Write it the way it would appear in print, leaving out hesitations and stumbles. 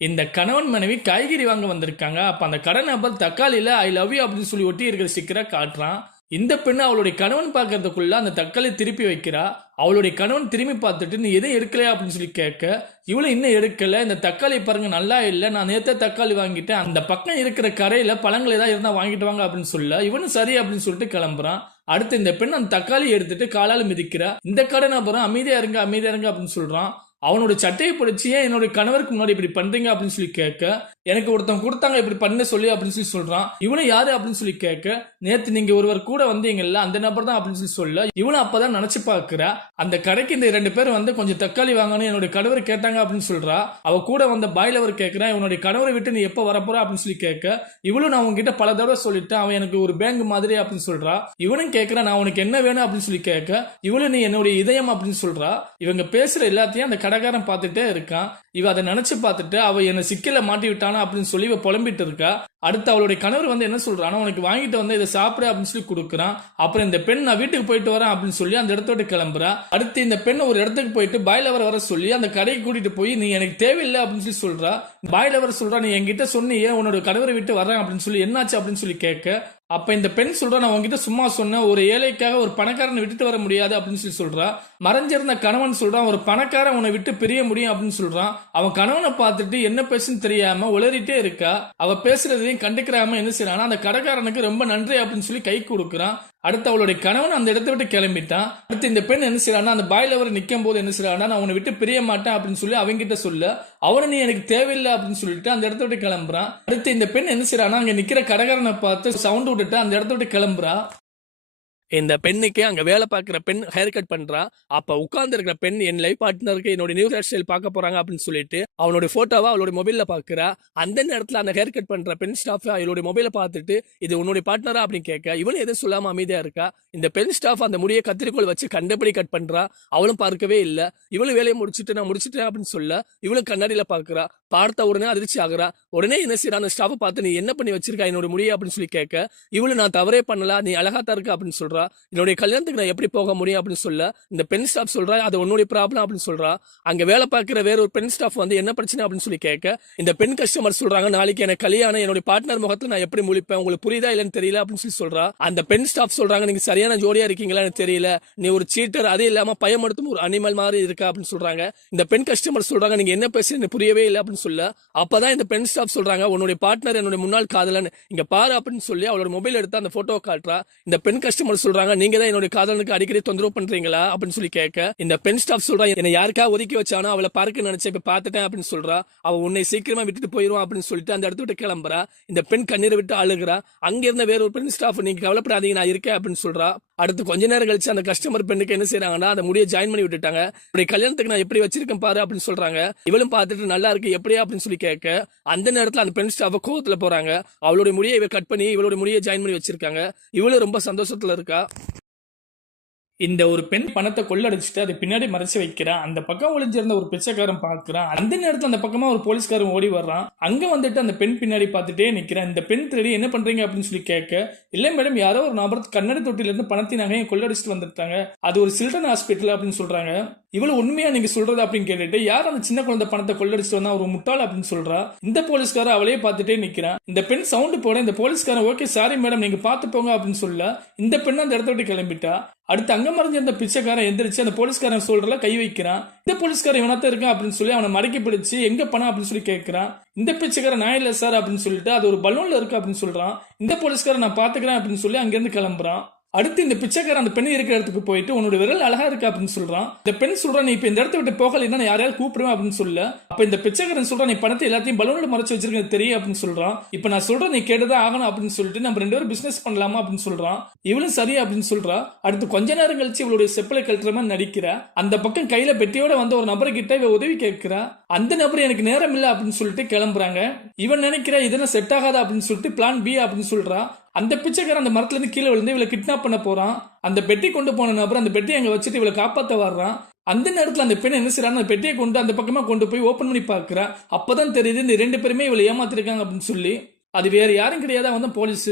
இந்த கணவன் மனைவி காய்கறி வாங்க வந்திருக்காங்க. அப்ப அந்த கடை நபர் தக்காளியில ஐ லவ் யூ அப்படின்னு சொல்லி ஒட்டி இருக்கிற ஸ்டிக்கரை காட்டுறான். இந்த பெண்ணு அவளுடைய கணவன் பார்க்கறதுக்குள்ள அந்த தக்காளி திருப்பி வைக்கிறா. அவளுடைய கணவன் திரும்பி பார்த்துட்டு நீ எதுவும் எடுக்கலையா அப்படின்னு சொல்லி கேட்க, இவளும் இன்னும் எடுக்கல, இந்த தக்காளி பாருங்க நல்லா இல்லை, நான் நேரத்தை தக்காளி வாங்கிட்டேன், அந்த பக்கம் இருக்கிற கரையில பழங்கள் ஏதாவது இருந்தா வாங்கிட்டு வாங்க அப்படின்னு சொல்ல இவனும் சரி அப்படின்னு சொல்லிட்டு கிளம்புறான். அடுத்து இந்த பெண் அந்த தக்காளி எடுத்துட்டு காலால மிதிக்கிறா. இந்த கடை நபரும் அமைதியா இருங்க அமைதியா இருங்க அப்படின்னு சொல்றான். அவனோட சட்டையை பிடிச்சி ஏன் என்னோட கணவருக்கு முன்னாடி இப்படி பண்றீங்க அப்படின்னு சொல்லி கேட்க, எனக்கு ஒருத்தன் கொடுத்தாங்க இப்படி பண்ண சொல்லி அப்படின்னு சொல்லி சொல்றான். இவனும் யாரு அப்படின்னு சொல்லி கேட்க, நேத்து நீங்க ஒருவர் கூட வந்தீங்கல்ல அந்த நபர் தான் அப்படின்னு சொல்லி சொல்ல இவனும் அப்பதான் நினைச்சு பாக்குறா. அந்த கடைக்கு இந்த 2 பேர் வந்து கொஞ்சம் தக்காளி வாங்கணும் என்னுடைய கணவர் கேட்டாங்க அப்படின்னு சொல்றா. அவ கூட வந்த பாய்லவர் கேட்கிறா, இவனுடைய கணவரை விட்டு நீ எப்ப வரப்போற அப்படின்னு சொல்லி கேட்க, இவளும் நான் உங்ககிட்ட பல தடவை சொல்லிட்டேன், அவன் எனக்கு ஒரு பேங்க் மாதிரி அப்படின்னு சொல்றா. இவனும் கேட்கிறா, நான் உனக்கு என்ன வேணும் அப்படின்னு சொல்லி கேட்க, இவளும் நீ என்னுடைய இதயம் அப்படின்னு சொல்றா. இவங்க பேசுற எல்லாத்தையும் அந்த கடைக்காரன் பார்த்துட்டே இருக்கான். இவ அதை நினைச்சு பார்த்துட்டு அவ என்ன சிக்கல மாட்டி விட்டானா அப்படின்னு சொல்லி இவ புலம்பிட்டு இருக்கா. அடுத்து அவளுடைய கணவர் வந்து என்ன சொல்றானா, உனக்கு வாங்கிட்டு வந்து இதை சாப்பிடு அப்படின்னு சொல்லி கொடுக்குறான். அப்புறம் இந்த பெண் நான் வீட்டுக்கு போயிட்டு வரேன் அப்படின்னு சொல்லி அந்த இடத்த விட்டு கிளம்புறா. அடுத்து இந்த பெண் ஒரு இடத்துக்கு போயிட்டு பாய்லவர் வர சொல்லி அந்த கடைக்கு கூட்டிட்டு போய் நீ எனக்கு தேவையில்லை அப்படின்னு சொல்லி சொல்றா. பாய்லவர் சொல்றா, நீ என்கிட்ட சொன்னியே உன்னோட கணவரை விட்டு வரேன் அப்படின்னு சொல்லி என்னாச்சு அப்படின்னு சொல்லி கேட்க, அப்ப இந்த பெண் சொல்றா, நான் உங்ககிட்ட சும்மா சொன்னேன், ஒரு ஏழைக்காக ஒரு பணக்காரனை விட்டுட்டு வர முடியாது அப்படின்னு சொல்லி சொல்றா. மறைஞ்சிருந்த கணவன் சொல்றான், ஒரு பணக்காரன் உன்னை விட்டு பிரிய முடியும் அப்படின்னு சொல்றான். அவன் கணவனை பார்த்துட்டு என்ன பேசுன்னு தெரியாம உளறிட்டே இருக்கா. அவ பேசுறதையும் கண்டுக்கிறாம என்ன செய்யறான், அந்த கடைக்காரனுக்கு ரொம்ப நன்றி அப்படின்னு சொல்லி கை கொடுக்குறான். அடுத்து அவளுடைய கணவன் அந்த இடத்த விட்டு கிளம்பிட்டான். அடுத்து இந்த பெண் என்ன செய்யறான்னா, அந்த பாய்லவர் நிக்கும் போது என்ன செய்யறான்னா, நான் உன்னை விட்டு பிரிய மாட்டேன் அப்படின்னு சொல்லி அவங்கிட்ட சொல்ல, அவனை நீ எனக்கு தேவையில்லை அப்படின்னு சொல்லிட்டு அந்த இடத்த விட்டு கிளம்புறான். அடுத்து இந்த பெண் என்ன செய்யறான்னா, அங்க நிக்கிற கடைக்காரனை பார்த்து சவுண்ட் விட்டுட்டு அந்த இடத்த விட்டு கிளம்புறா. இந்த பெண்ணுக்கு அங்க வேலை பார்க்குற பெண் ஹேர் கட் பண்றா. அப்ப உட்கார்ந்து இருக்கிற பெண் என் லைஃப் பார்ட்னருக்கு என்னோட நியூ ஹேர் ஸ்டைல் பார்க்க போறாங்க அப்படின்னு சொல்லிட்டு அவனோட போட்டோவா அவளோட மொபைல்ல பாக்குறா. அந்த நேரத்துல அந்த ஹேர் கட் பண்ற பெண் ஸ்டாஃப் அவளோட மொபைல பார்த்துட்டு இது உன்னுடைய பார்ட்னரா அப்படின்னு கேட்க, இவளும் எதுவும் சொல்லாம அமைதியா இருக்கா. இந்த பெண் ஸ்டாஃப் அந்த முடியை கத்திரிக்கோள் வச்சு கண்டபடி கட் பண்றா. அவளும் பார்க்கவே இல்ல. இவளும் வேலையை முடிச்சுட்டு நான் முடிச்சுட்டேன் அப்படின்னு சொல்ல இவளும் கண்ணாடியில பாக்குறா. பார்த்த உடனே அதிர்ச்சி ஆகுறா. உடனே என்ன செய்யறா, அந்த ஸ்டாஃப் பார்த்து நீ என்ன பண்ணி வச்சிருக்கா என்னோட முடியை அப்படின்னு சொல்லி கேட்க, இவளும் நான் தவறே பண்ணல, நீ அழகா தான் இருக்க அப்படின்னு சொல்றா. என்னுடைய கல்யாணத்துக்கு நான் எப்படி போக முடியும் அப்படின்னு சொல்ல இந்த பெண் ஸ்டாஃப் சொல்றா, அது உன்னுடைய ப்ராப்ளம் அப்படின்னு சொல்றா. அங்க வேலை பார்க்கிற வேற ஒரு பெண் ஸ்டாஃப் வந்து என்ன பிரச்சனை அப்படின்னு சொல்லி கேட்க, இந்த பெண் கஸ்டமர் சொல்றாங்க, நாளைக்கு எனக்கு கல்யாணம், என்னுடைய பார்ட்னர் முகத்துல நான் எப்படி முழிப்பேன், உங்களுக்கு புரியுதா இல்லன்னு தெரியல அப்படின்னு சொல்லி சொல்றா. அந்த பெண் ஸ்டாஃப் சொல்றாங்க, நீங்க சரியான ஜோடியா இருக்கீங்களா எனக்கு தெரியல, நீ ஒரு சீட்டர், அது இல்லாம பயமுடுத்தும் ஒரு அனிமல் மாதிரி இருக்கா அப்படின்னு சொல்றாங்க. இந்த பெண் கஸ்டமர் சொல்றாங்க, நீங்க என்ன பேசுறீங்க புரியவே இல்லை அப்படின்னு சொல்ல, அப்பதான் இந்த பெண் ஸ்டாஃப் சொல்றாங்க, உன்னுடைய பார்ட்னர் என்னுடைய முன்னாள் காதலன், இங்க பாரு அப்படின்னு சொல்லி அவளோட மொபைல் எடுத்து அந்த போட்டோ காட்டுறா. இந்த பெண் கஸ்டமர் சொல்றாங்க, நீங்க தான் என்னோட காதலனுக்கு அடிக்கடி தொந்தரவு பண்றீங்களா அப்படின்னு சொல்லி கேட்க, இந்த பெண் ஸ்டாஃப் சொல்றா, என்ன யாருக்கா ஒதுக்கி வச்சானோ அவளை பார்க்க நினைச்சேன், இப்ப பாத்துட்டேன் அப்படின்னு சொல்றா. அவ உன்னை சீக்கிரமா விட்டுட்டு போயிருவான் அப்படின்னு சொல்லிட்டு அந்த இடத்த விட்டு கிளம்புறா. இந்த பெண் கண்ணீரை விட்டு அழுகிறா. அங்க இருந்த வேற ஒரு பெண் ஸ்டாஃப், நீங்க கவலைப்படாதீங்க நான் இருக்கேன் அப்படின்னு சொல்றா. அடுத்து கொஞ்ச நேரம் கழிச்சு அந்த கஸ்டமர் பெண்ணுக்கு என்ன செய்யறாங்கன்னா, அந்த முடியை ஜாயின் பண்ணி விட்டுட்டாங்க. இப்படி கல்யாணத்துக்கு நான் எப்படி வச்சிருக்கேன் பாரு அப்படின்னு சொல்றாங்க. இவளும் பார்த்துட்டு நல்லா இருக்கு எப்படியா அப்படின்னு சொல்லி கேட்க, அந்த நேரத்துல அந்த பெண் ஸ்டாஃப் கோவத்துல போறாங்க. அவளுடைய முடியை இவ கட் பண்ணி இவளுடைய முடியை ஜாயின் பண்ணி வச்சிருக்காங்க. இவளும் ரொம்ப சந்தோஷத்துல இருக்கா. இந்த ஒரு பெண் பணத்தை கொள்ளடிச்சிட்டு அதை பின்னாடி மறைச்சு வைக்கிறான். அந்த பக்கம் ஒளிஞ்சிருந்த ஒரு பிச்சைக்காரன் பார்க்கிறான். அந்த நேரத்துல அந்த பக்கமா ஒரு போலீஸ்காரன் ஓடி வர்றான். அங்க வந்துட்டு அந்த பெண் பின்னாடி பார்த்துட்டே நிக்கிறான். இந்த பெண் திருடி என்ன பண்றீங்க அப்படின்னு சொல்லி கேட்க, இல்லை மேடம், யாரோ ஒரு நபர் கண்ணாடி தொட்டில இருந்து பணத்தை நகையை கொள்ளடிச்சிட்டு வந்துட்டாங்க, அது ஒரு சில்ட்ரன் ஹாஸ்பிட்டல் அப்படின்னு சொல்றாங்க. இவ்வளவு உண்மையா நீங்க சொல்றது அப்படின்னு கேட்டுட்டு, யார் அந்த சின்ன குழந்தை பணத்தை கொள்ளடிச்சிட்டு வந்தா ஒரு முட்டாள் அப்படின்னு சொல்றா. இந்த போலீஸ்காரன் அவளையே பார்த்துட்டே நிக்கிறான். இந்த பெண் சவுண்ட் போட இந்த போலீஸ்காரன் ஓகே சாரி மேடம் நீங்க பார்த்து போங்க அப்படின்னு சொல்ல இந்த பெண் அந்த இடத்த விட்டு கிளம்பிட்டா. அடுத்து அங்க மறைஞ்சிருந்த பிச்சைக்காரன் எந்திரிச்சு அந்த போலீஸ்காரன் சொல்றல கை வைக்கிறான். இந்த போலீஸ்காரன் இவனத்தான் இருக்கான் அப்படின்னு சொல்லி அவனை மடக்கி பிடிச்சு எங்க பணம் அப்படின்னு சொல்லி கேட்கிறான். இந்த பிச்சைக்காரன் நான் இல்ல சார் அப்படின்னு சொல்லிட்டு அது ஒரு பலூன்ல இருக்கு அப்படின்னு சொல்றான். இந்த போலீஸ்காரன் நான் பாத்துக்கிறேன் அப்படின்னு சொல்லி அங்கிருந்து கிளம்புறான். அடுத்து இந்த பிச்சைக்காரன் அந்த பெண் இருக்கிற இடத்துக்கு போயிட்டு உன்னோட விரல் அழகா இருக்கு அப்படின்னு சொல்றான். இந்த பெண் சொல்றான், நீ இப்ப இந்த இடத்த விட்டு போகலைன்னா நான் யாரையாவது கூப்பிடுவேன் அப்படின்னு சொல்ல, அப்ப இந்த பிச்சைக்காரன் சொல்றான், நீ பணத்தை எல்லாத்தையும் பலூன்ல மறைச்சு வச்சிருக்க தெரியும் அப்படின்னு சொல்றான். இப்ப நான் சொல்றேன் நீ கேட்டுதான் ஆகணும் அப்படின்னு சொல்லிட்டு நம்ம 2 பேரும் பிசினஸ் பண்ணலாமா அப்படின்னு சொல்றான். இவளும் சரி அப்படின்னு சொல்றா. அடுத்து கொஞ்ச நேரம் கழிச்சு இவளுடைய செப்பலை கழட்டுற மாதிரி நடிக்கிறா. அந்த பக்கம் கையில பெட்டியோட வந்த ஒரு நபர்கிட்ட இவ உதவி கேட்கிறா. அந்த நபர் எனக்கு நேரம் இல்லை அப்படின்னு சொல்லிட்டு கிளம்புறாங்க. இவன் நினைக்கிறா இதெல்லாம் செட் ஆகாதா அப்படின்னு சொல்லிட்டு பிளான் பி அப்படின்னு சொல்றா. அந்த பிச்சைக்காரன் அந்த மரத்துல இருந்து கீழே விழுந்து இவளை கிட்னாப் பண்ண போறான். அந்த பெட்டி கொண்டு போன நபர் அந்த பெட்டியை அங்க வச்சுட்டு இவளை காப்பாத்த வர்றான். அந்த நேரத்துல அந்த பெண் என்ன செய்யறான், அந்த பெட்டியை கொண்டு அந்த பக்கமா கொண்டு போய் ஓபன் பண்ணி பாக்குறா. அப்பதான் தெரியுது இந்த 2 பேருமே இவளை ஏமாத்திருக்காங்க அப்படின்னு சொல்லி. அது வேற யாரும் கிடையாது, அவன் தான் போலீஸ்.